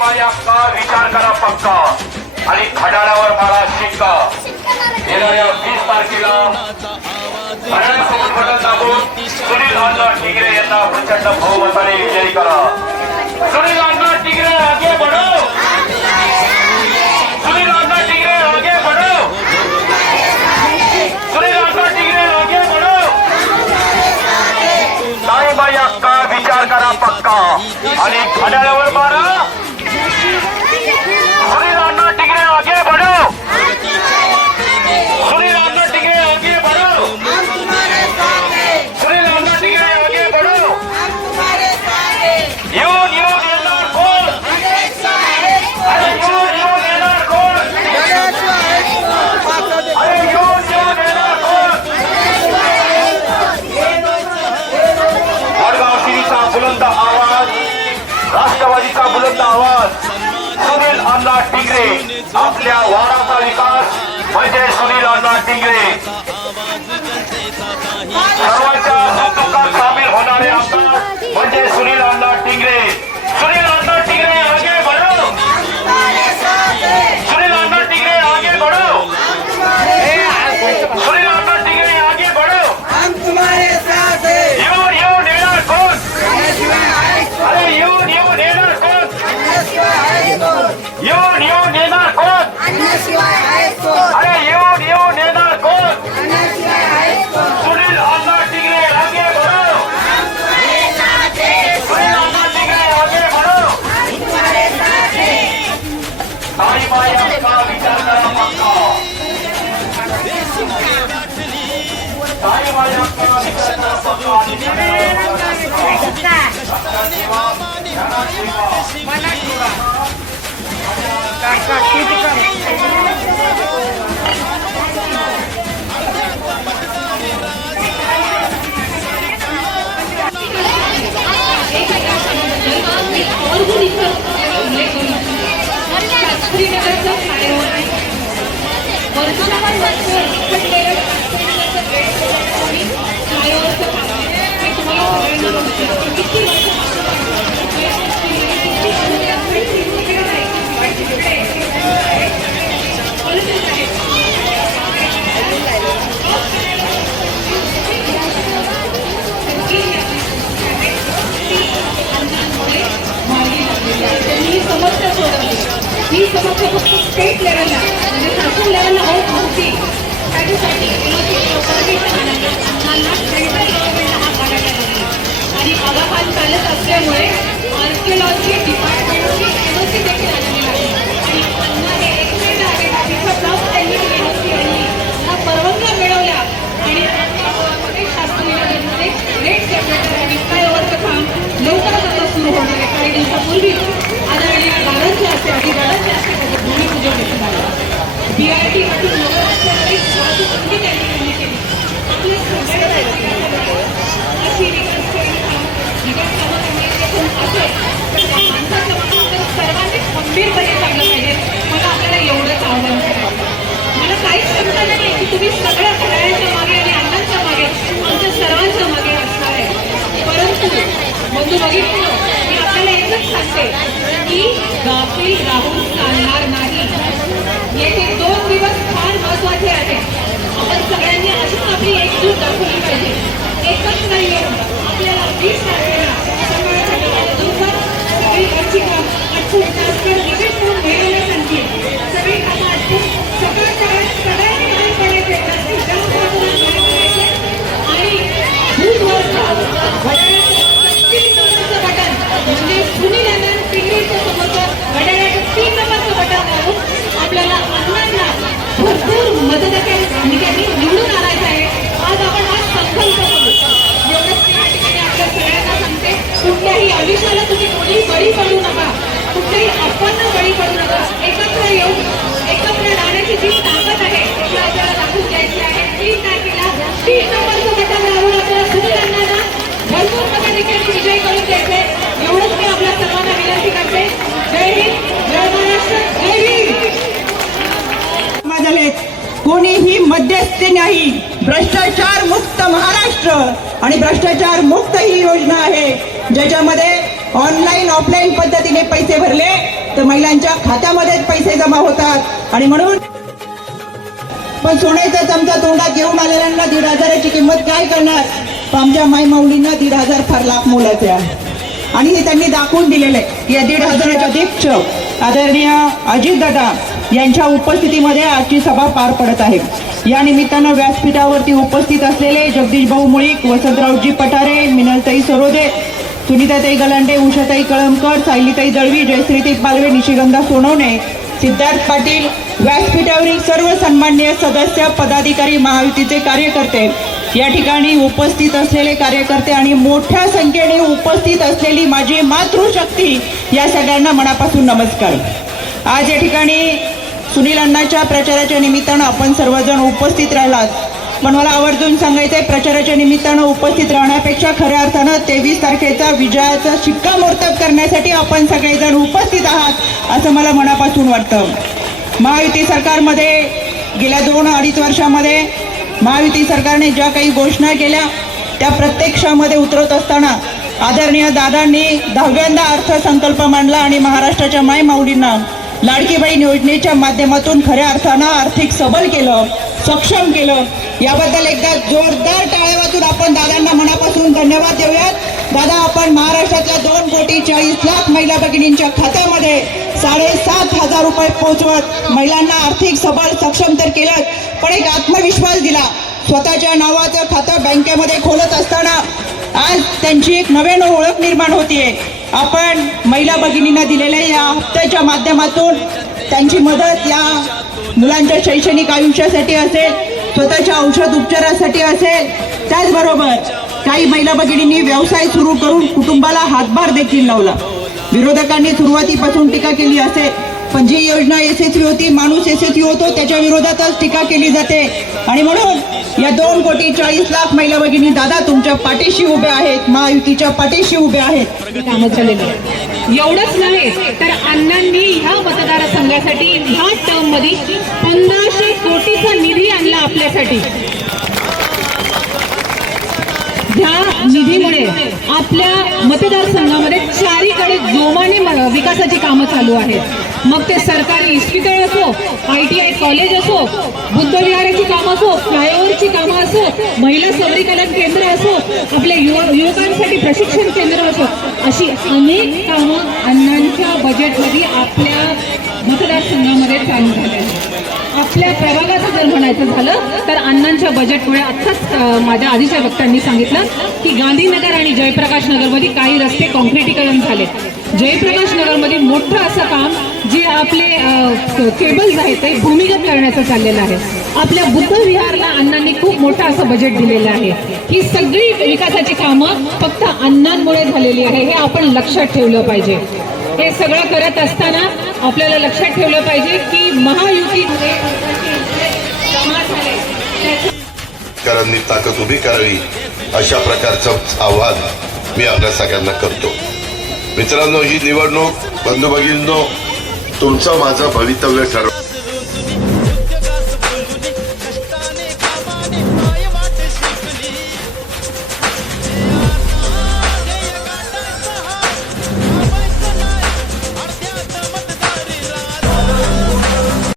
बाई आपला विचार करा पक्का आणि खडाळावर मारा शिक्का येणाऱ्या वीस तारखेला घड्याळसोबत बटन सुनील अण्णा टिगरे यांना प्रचंड बहुमताने विजयी करा. सुनील अण्णा टिगरे आगे बढो Buenas ही समस्या फक्त स्टेट लेवलला म्हणजे शासन लेवलला होत नव्हती त्याच्यासाठी आणि आगाखान चालत असल्यामुळे आर्किओलॉजी डिपार्टमेंटची एनओसी देखील तुम्ही सगळ्या घड्याळ्याच्या मागे आणि अण्णांच्या मागे आमच्या सर्वांच्या की गाफील राहून चालणार नाही. येथे दोन दिवस फार महत्त्वाचे आहे. भ्रष्टाचार मुक्त महाराष्ट्र. आणि भ्रष्टाचार मुक्त ही योजना आहे. ज्याच्यामध्ये ऑनलाईन ऑफलाईन पद्धतीने पैसे भरले तर महिलांच्या खात्यामध्ये पैसे जमा होतात. आणि म्हणून पण सोन्याचा चमचा तोंडात घेऊन आलेल्यांना दीड हजाराची किंमत काय करणार? आमच्या माईमाऊलींना दीड हजार फार लाख मोलाचे आहे. आणि हे त्यांनी दाखवून दिलेले की या दीड हजाराच्या अध्यक्ष आदरणीय अजित दादा यांच्या उपस्थितीमध्ये आजची सभा पार पडत आहे. या निमित्तानं व्यासपीठावरती उपस्थित असलेले जगदीश भाऊ मुळीक वसंतरावजी पठारे मिनलताई सरोदे सुनीताताई गलांडे उषाताई कळमकर सायलीताई दळवी जयश्रीताई पालवे निशिगंधा सोनवणे सिद्धार्थ पाटील व्यासपीठावरील सर्व सन्माननीय सदस्य पदाधिकारी महायुतीचे कार्यकर्ते. या ठिकाणी उपस्थित असलेले कार्यकर्ते आणि मोठ्या संख्येने उपस्थित असलेली माझी मातृशक्ती या सगळ्यांना मनापासून नमस्कार. आज या ठिकाणी सुनील अण्णाच्या प्रचाराच्या निमित्तानं आपण सर्वजण उपस्थित राहिलात. पण मला आवर्जून सांगायचं आहे प्रचाराच्या निमित्तानं उपस्थित राहण्यापेक्षा खऱ्या अर्थानं तेवीस तारखेचा विजयाचा शिक्कामोर्तब करण्यासाठी आपण सगळेजण उपस्थित आहात असं मला मनापासून वाटतं. महायुती सरकारमध्ये गेल्या दोन अडीच वर्षामध्ये महायुती सरकारने ज्या काही घोषणा केल्या त्या प्रत्यक्षामध्ये उतरत असताना आदरणीय दादांनी दहाव्यांदा अर्थसंकल्प मांडला आणि महाराष्ट्राच्या माय माऊलींना लाडकी बहीण योजनेच्या माध्यमातून खऱ्या अर्थानं आर्थिक सबल केलं सक्षम केलं. याबद्दल एकदा जोरदार टाळ्या आपण दादांना मनापासून धन्यवाद देऊयात. दादा आपण महाराष्ट्रातल्या दोन कोटी चाळीस लाख महिला भगिनींच्या खात्यामध्ये साडेसात हजार रुपये पोहोचवत महिलांना आर्थिक सबल सक्षम तर केलं पण एक आत्मविश्वास दिला. स्वतःच्या नावाचं खातं बँकेमध्ये खोलत असताना आज त्यांची एक नव्यानं ओळख निर्माण होतीये. आपण महिला भगिनींना दिलेल्या या हप्त्याच्या माध्यमातून त्यांची मदत या मुलांच्या शैक्षणिक आयुष्यासाठी असेल स्वतःच्या औषध उपचारासाठी असेल त्याचबरोबर काही महिला भगिनींनी व्यवसाय सुरू करून कुटुंबाला हातभार देखील लावला. विरोधकांनी सुरुवातीपासून टीका केली असेल पण जी योजना यशस्वी होती माणूस यशस्वी होतो त्याच्या विरोधातच टीका केली जाते. आणि म्हणून या दोन कोटी चाळीस लाख महिला भगिनी दादा तुमच्या पाठीशी उभे आहेत महायुतीच्या पाठीशी उभे आहेत. एवढंच नव्हे तर अण्णांनी ह्या मतदारसंघासाठी ह्या टर्ममध्ये पन्नासशे कोटीचा निधी आणला आपल्यासाठी. ह्या निधीमुळे आपल्या मतदारसंघामध्ये चारीकडे जोमाने विकासाची कामं चालू आहेत. मग ते सरकारी इस्पितळ असो आय टी आय कॉलेज असो बुद्धविहाराची कामं असो फ्लायओव्हरची कामं असो महिला सबलीकरण केंद्र असो आपल्या युवा युवकांसाठी प्रशिक्षण केंद्र असो अशी अनेक कामं अण्णांच्या बजेटमध्ये आपल्या मतदारसंघामध्ये चालू झाले आपल्या प्रभागाचं जर म्हणायचं झालं तर अण्णांच्या बजेटमुळे आत्ताच माझ्या आधीच्या वक्त्यांनी सांगितलं की गांधीनगर आणि जयप्रकाश नगरमध्ये काही रस्ते कॉन्क्रिटीकरण झाले जयप्रकाश नगरमध्ये मोठं असं काम जे आपले केबल्स आहेत ते भूमिगत करण्याचं चाललेलं आहे. आपल्या बुद्ध विहारला अण्णांनी खूप मोठं असं बजेट दिलेलं आहे. ही सगळी विकासाची कामं फक्त अण्णांमुळे झालेली आहे हे आपण लक्षात ठेवलं पाहिजे. हे सगळं करत असताना आपल्याला लक्षात ठेवलं पाहिजे की महायुतीमध्ये ताकद उभी करावी अशा प्रकारचं आव्हान मी आपल्या सगळ्यांना करतो. मित्रांनो ही निवडणूक बंधू भगिनींनो तुमचं माझं भवितव्य ठरव.